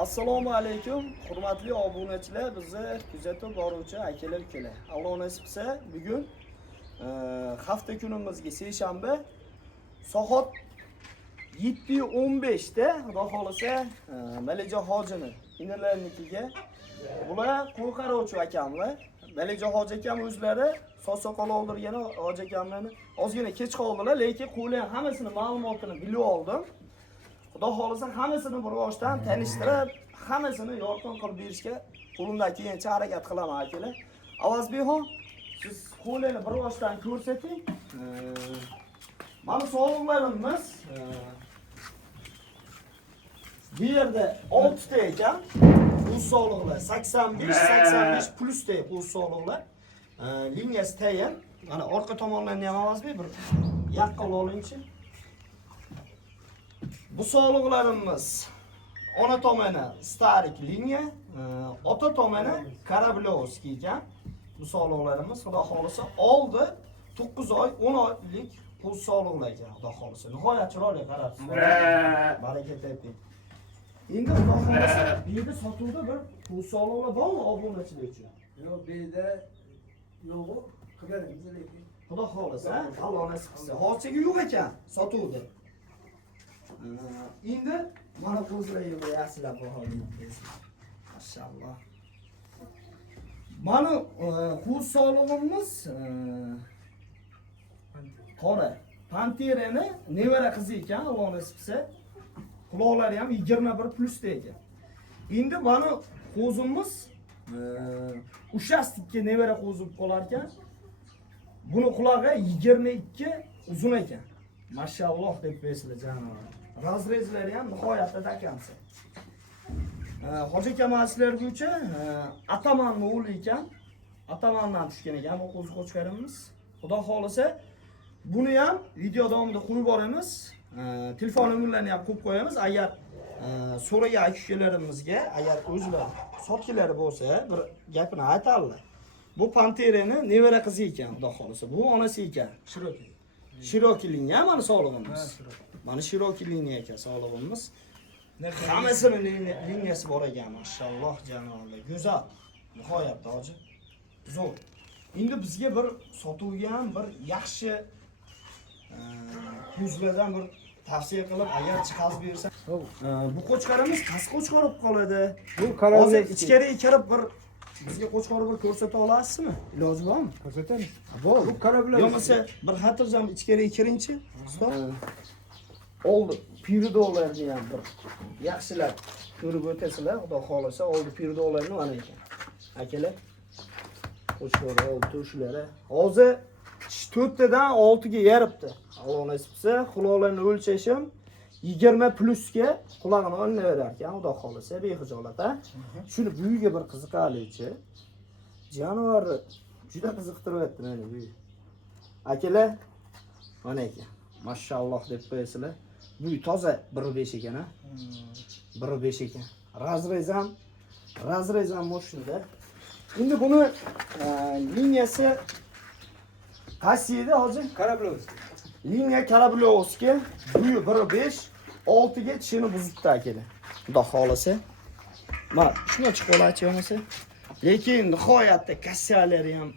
Assalomu alaykum, hurmatli obunachilar, bizni kuzatib boruvchi akalar ukalar. Alloh nasib etsa, bugun hafta kunimizga seshanba soat 7:15 da, xudo xolasa, Malijo hojini inalarnikiga bular qo'y qarovchi akamlar. Malijo hoji akam o'zlari soqol oldirgan hoji akamlarni ozgina kech qoldilar, lekin qo'ylar hammasini ma'lumotini bilib oldim. Xudo xolasa hammasini bir boshdan tanishtirib, hammasini yorqin qilib berishga qo'limdan kelgancha harakat qilaman akalar. Avazbekxon, siz qo'llarni bir boshdan ko'rsating. Mana sog'liqlarimiz bu yerda 6 ta ekan. Bu sog'liqlar 85 plus ta bu sog'liqlar. Liniyasi tayin. Mana orqa tomonlarni ham Avazbek bir yaqin olingchi. Bu sog'liqlarimiz ona tomoni starik liniya, ota tomoni Karablovskiy ekan. Bu sog'liqlarimiz xudo xolasa oldi 9 oy 10 oylik pul sog'liqlar ekan, xudo xolasa. Nihoyat chiroyli qarabsiz. Baraka toping. Endi xudo xolasa bu yerda sotuvda bir pul sog'liqlar bormi obunachilar uchun? Yo'q, bu yerda yo'q, qilganimiz lekin. Xudo xolasa, Alloh nasib qilsa. Hozircha yo'q ekan sotuvda. Endi mana qo'zlayimni yaxshilab baholaymiz. Mashalloh. Mana qo'z sog'lig'imiz qora. Panterani nevara qizi ekan, Alloh nasib qilsa. Quloqlari ham 21 plus da ekan. Endi mana qo'zimiz ushastikka nevara qo'zib qolar ekan. Buni qulog'i 22 uzun ekan. Mashalloh deb qo'ysizlar janob. Razrezlari ham nihoyatda takamsa. Hoji kamalchilar bo'yicha atamanni o'g'li ekan. Atamandan tushgan ekan bu qo'zi qo'chqarimiz. Xudo xolasa buni ham video davomida qo'yib boramiz. Telefon nomerlarini ham qo'yib qo'yamiz. Agar so'ragan aka-ukalarimizga, agar o'zlari sotgilari bo'lsa, bir gapini aytadilar. Bu panterani nevara qizi ekan, xudo xolasa. Bu onasi ekan. Shiroki liniya mana sog'lig'imiz. Mana Shiroki liniya ekan sog'lig'imiz. Hammasini liniyasi bor ekan, mashalloh janobi. Go'zal. Nihoyatda hoji. Zo'r. Endi bizga bir sotuvga ham bir yaxshi ko'zlardan bir tavsiya qilib, agar chiqaz bersa, bu qo'chqarimiz qaysi qo'chqar olib qoladi? Bu Karablovskiy. Hozir ichkariga kirib bir bizga qo'chqarni bir ko'rsata olasizmi? Iloji bormi? Ko'rsatamiz. Bu Karablovskiy. Yo'qsa bir xotirjam ichkariga kiringchi. Oldi pirdolarni ham bir yaxshilab ko'rib o'tasizlar, xudo xolasa. Oldi pirdolarni mana ekan. Akalar, qo'chqar oldi shulara. Hozir 4 tadan 6 ga yaribdi. Alloh nasib etsa, quloqlarni o'lchashim 20 plusga quloqini olinaverar ekan, xudo xolasa, bexijolat ha. Shuni buyiga bir qiziqarlichi. Jonivorni juda qiziqtiryapti meni bu. Akalar, mana ekan. Mashalloh deb qo'yasizlar. Bu toza 1.5 ekan ha. 1.5 ekan. Razrez ham moshunda. Endi buni liniyasi qaysi edi hozir? Karablovskiy. Liniya Karablovskiy. Bu 1.5 6 ga tishini buzibdi akalar. Xudo xolasa. Mana shuni chiqib oladi bo'lmasa. Lekin nihoyatda kassiyalari ham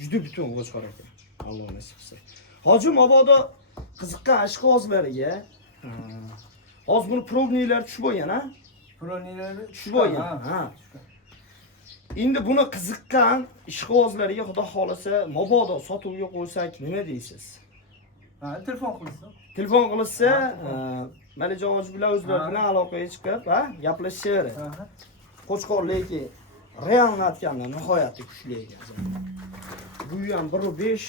juda butun qo'chqar ekan. Alloh nasib etsa. Hoji mabodo qiziqqan ashqozlariga hozir buni probniylar tushib bo'lgan ha? Pronilari Tushib bo'lgan. Ha. Endi buni qiziqqan ishqozlariga xudo xolasa mabodo sotuvga qo'ysak nima deysiz? Ha, telefon qilsa. Telefon qilsa, Malijo hoji bilan o'zlari bilan aloqaga chiqib, ha, gaplashaveradi. Qo'chqor lekin realni aytganda nihoyatda kuchli ekan. Bu ham 1.5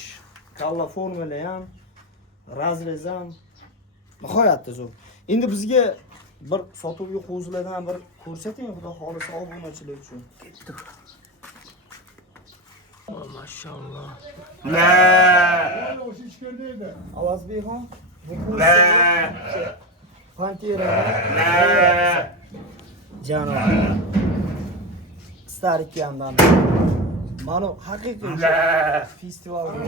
kalla formula ham razrez ham nihoyatda zo'r. Endi bizga bir sotuvga qo'zilardan bir ko'rsating, xudo xolasa obunachilar uchun. Ketdik. Mashalloh. O'sha ishkanda edi. Avazbekxon, bu pantera. Janob. Starik yandan. Mana haqiqiy festivalga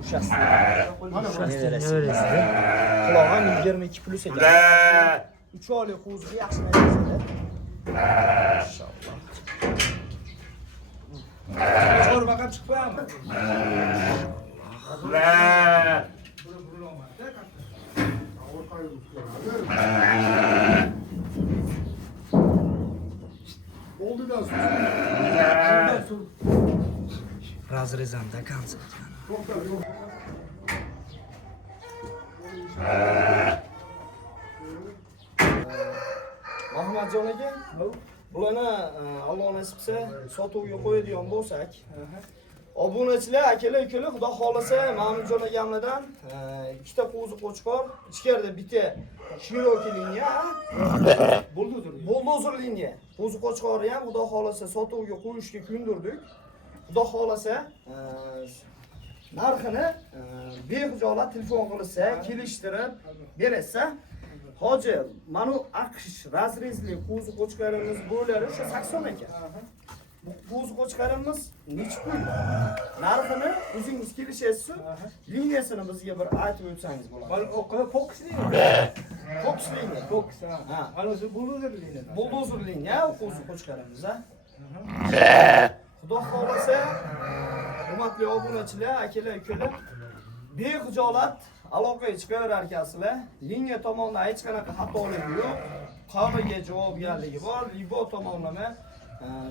Ushasi. Nevarasi. Quloq ham 22 plus ekan. 3 oylik qo'ziga yaxshi narsa. Maşallah. Çor bakıp çıkmayalım. Oldu da Razrezanda kanser. Mahmadjon aka, bularni Alloh nasib qilsa sotuvga qo'yadigan bo'lsak, obunachilar, akalar, ukalar, xudo xolasa Mahmudjon akamlardan ikkita qo'zi qo'chqor, ichkarida bitta shiroki liniya, buldozer liniya. Qo'zi qo'chqorni ham xudo xolasa sotuvga qo'yishga ko'ndirdik. Xudo xolasa narxini bexijolat telefon qilsa, kelishtirib berasa, hoji, mana aqsh razrezli qo'zi qo'chqarimiz bo'ladi, o'sha 80 ekan. Bu qo'zi qo'chqarimiz necha pul? Narxini o'zingiz kelishasiz, liniyasini bizga bir aytib o'tsangiz bo'ladi. Bana o kadar Fox değil mi? Fox liniya. Fox ha. Bana o buldozer değil mi? Buldozer liniya qo'zi qo'chqarimiz, ha. Xudo xolasa, hurmatli obunachilar, akalar, ukalar, bexijolat aloqaga chiqaverar ekansizlar. Liniya tomonidan hech qanaqa xatolik yo'q. Qavmiga javobgarligi bor, libo tomonlama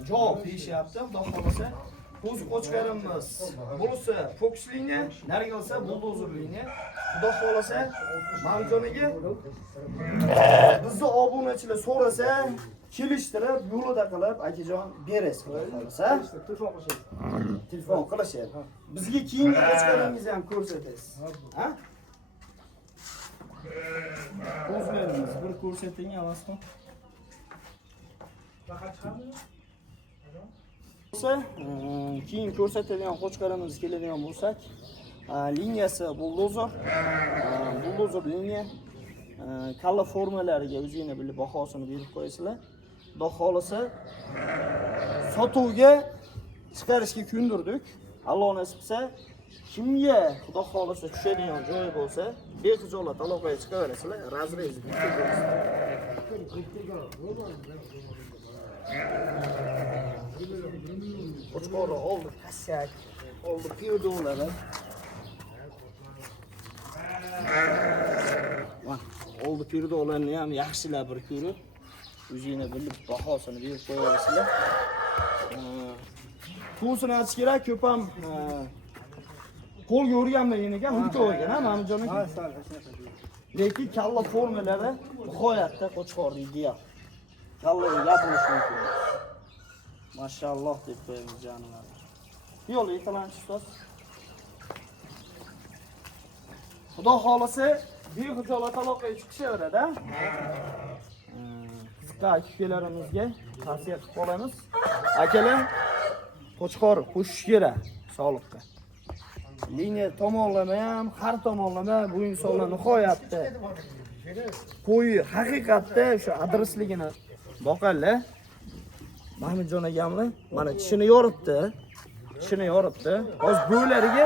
javob deyishyapti. Xudo xolasa, qo'zi qo'chqarimiz bo'lsa Fox liniya, nariga olsa buldozer liniya. Xudo xolasa, Mahmudjonaga bizni obunachilar so'rasa, kelishtirib, yo'lida qilib, akajon berasiz, xudo xolasa. Telefon qilishadi. Bizga keyingi qo'chqaringizni ham ko'rsatasiz. Ha? O'zlarimiz bir ko'rsating, avasmi? Keyin ko'rsatadigan qo'chqarimiz keladigan bo'lsak, liniyasi buldozer liniya, kalla formalariga o'zingizga bilib bahosini berib qo'yasizlar. Xudo xolasa sotuvga chiqarishga ko'ndirdik. Alloh nasib qilsa, kimga xudo xolasa tushadigan joyi bo'lsa, bexijolat aloqaga chiqaverasizlar. Razrez bitta bo'lsin. Qo'chqorni oldi, kasak, oldi pirdolari. Oldi pirdolarni ham yaxshilab bir ko'rib, o'zingizga bilib bahosini berib qo'yasizlar. To'sini aytish kerak, ko'p ham qo'lga o'rganmagan ekan, ulka o'rgan, ha, Mahmudjon aka. Lekin kalla formalari nihoyatda qo'chqorni ideal. Kallaga gapirish mumkin. Mashalloh deb qo'yamiz jonilar. Yo'l yetalanchi ustoz. Xudo xolasa, bexijolat aloqaga chiqishaveradi, ha. Qiziqqa akalarimizga tavsiya qilib qolamiz. Akalar, qo'chqor qo'shish kerak sog'liqqa. Liniya tomonlama ham, har tomonlama bu insonlar nihoyatda qo'yi haqiqatda o'sha adresligini boqarlar. Mahmudjon akamlar mana tishini yoribdi. Hozir bo'ylariga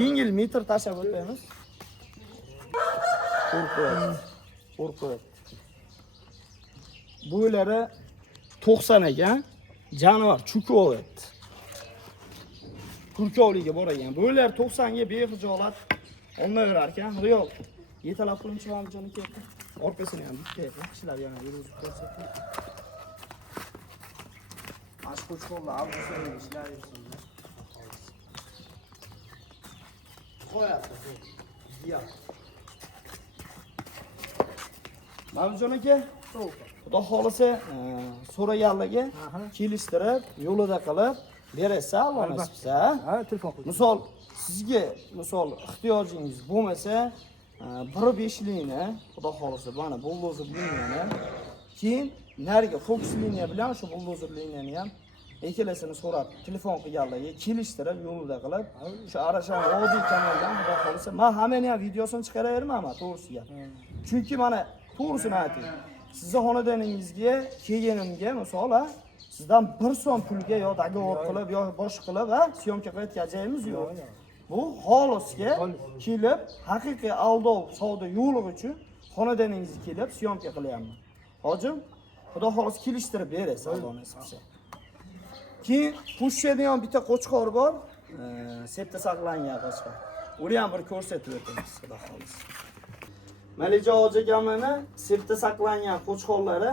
yengil metr tashlab o'tamiz. Qo'rqib. Bo'ylari 90 ekan, jonivar chukovyapti. Kurkovliga boragan. Bo'ylar 90 ga bexijolat olmayverar ekan. Riyol yetalab qilinchi Mahmudjon aka. Orqasini ham bitta yaxshilab yana yurgizib ko'rsatdi. Qo'chqorlar avvalgiga ishlayapsizlar. Qo'yapti. Diya. Mahmudjon aka, xudo xolasa so'raganlarga kelishtirib, yo'lida qilib berasiz, Alloh nasib qilsa. Ha, telefon qo'y. Misol sizga ehtiyojingiz bo'lmasa, 1.5 liniya, xudo xolasa, mana buldozer liniyani, keyin nariga Fox liniya bilan shu buldozer liniyani ham ikkalasini so'rab, telefon qilganlarga kelishtirib, yo'lida qilib, o'sha Arashan oddiy kanaldan xudo xolasa, men hammani ham videosini chiqaravermayman, to'g'risiga. Chunki mana to'g'risini ayting. Sizni xonadoningizga kelganimga misol, sizdan 1 so'm pulga yo dogovor qilib, yo boshqa qilib, syomka qilayotgan joyimiz yo'q. Bu xolisga kelib, haqiqiy aldov savdo yo'li uchun xonadoningizga kelib syomka qilyapman. Hojim, Xudo xolos kelishtirib berasiz, Alloh nasib qilsa. Keyin pushadigan bitta qo'chqor bor, sepda saqlangan qo'chqor. Uni ham bir ko'rsatib o'tamiz, Xudo xolos. Malija hoji akamani sepda saqlangan qo'chqorlari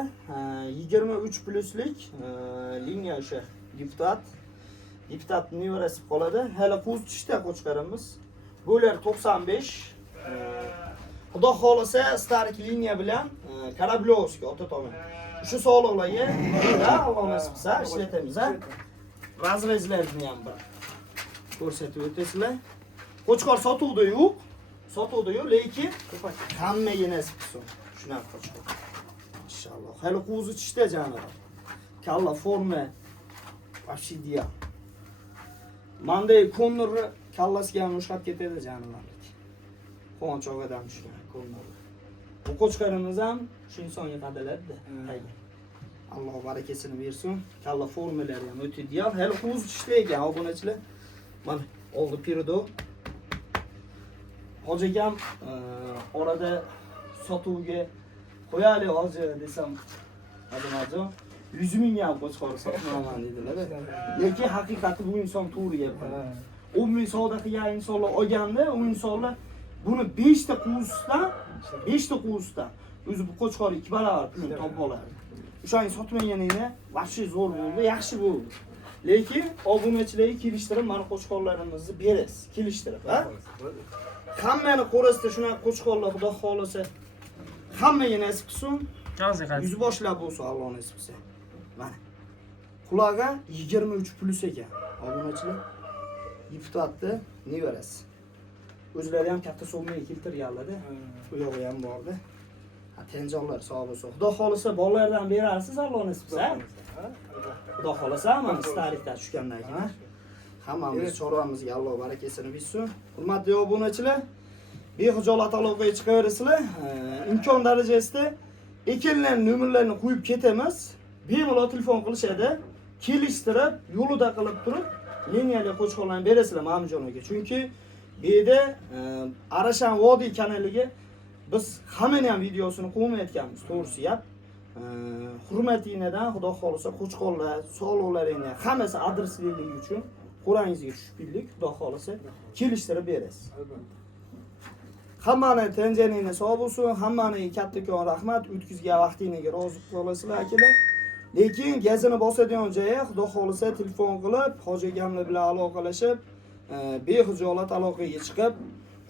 23 pluslik liniya o'sha deputat nevarasi qoladi. Hali qo'zitishda qo'chqarimiz. Bular 95. Xudo xolasa starik liniya bilan Karablyovskiy ota tomon. Shu sog'liqlarga Alloh nasib qilsa ishlatamiz, ha. Razrezlarni ham bir ko'rsatib o'tasizlar. Qo'chqor sotuvda yo'q, lekin hammaga nasib qilsin. Shunaqa qo'chqor. Inshaalloh. Hali qo'zitishda janob. Kalla forma вообще ideal. Manday Konnorni kallasiga ham ushlab ketadi janob. Quvonch og'adan tushgan Konnor. Bu qo'chqarimiz ham shu insonga qadaladida. Alloh barakasini bersin. Kalla formalari ham o'ta ideal. Hali qo'zitishda ekan obunachilar. Mana oldi pirdo. Hoji akam orada sotuvga qo'yali hoji desam, adamajo 100 ming ham qo'chqor sotmayman dedilar. Lekin haqiqati bu inson to'g'ri gapiradi. 10 ming savdo qilgan insonlar olganda, u insonlar buni 5 ta quvusdan o'zi bu qo'chqor 2 barobar pulni topib oladi. O'shani sotmaganingda vaqti zo'r bo'ldi, yaxshi bo'ldi. Lekin obunachilarga kelishtirib mana qo'chqorlarimizni berasiz, kelishtirib, ha? Hammani qo'rasida shunaqa qo'chqorlar Xudo xolasa hammaga nasib qilsin. Yuz boshlab bo'lsa Alloh nasib qilsa. Mana. Qulog'i 23 plus ekan. Obunachilar deputatni nevarasi. O'zlari ham katta summaga keltirganlar-da. Bu yog'i ham bordi. Tenjonlar sog' bo'lsin. Xudo xolasa bolalardan berarsiz Alloh nasib qilsa. Xudo xolasa mana starikda tushgandan keyin hammamiz chorvamizga Alloh barakasini bersin. Hurmatli obunachilar, behijolat aloqaga chiqaverasizlar. Imkon darajasida ekinlar nomerlarini qo'yib ketamiz. Bemalol telefon qilishadi, kelishtirib, yo'lida qilib turib, liniyali qo'chqorlarni berasizlar Ma'mjon aka. Chunki bu yerda Arashan vodiy kanaliga biz hammani ham videosini qo'ymayotganmiz, to'g'risi gap. Hurmatingizdan Xudo xolasa qo'chqorlar, sog'liqlaringni hammasi adresliligi uchun qo'rangizga tushib bildik, Xudo xolasa kelishtirib berasiz. Hammani tenjaningni sog' bo'lsin, hammani kattakon rahmat, o'tkazgan vaqtingizga rozi bo'lasizlar akalar. Lekin gazini bosadigan joyi Xudo xolasa telefon qilib, hoji akamlar bilan aloqalashib, behijolat aloqaga chiqib,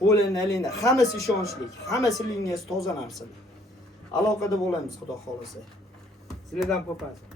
qo'lini alingda hammasi ishonchli, hammasi liniyasi toza narsalar. Aloqada bo'lamiz Xudo xolasa. Sizlardan qo'rqasiz.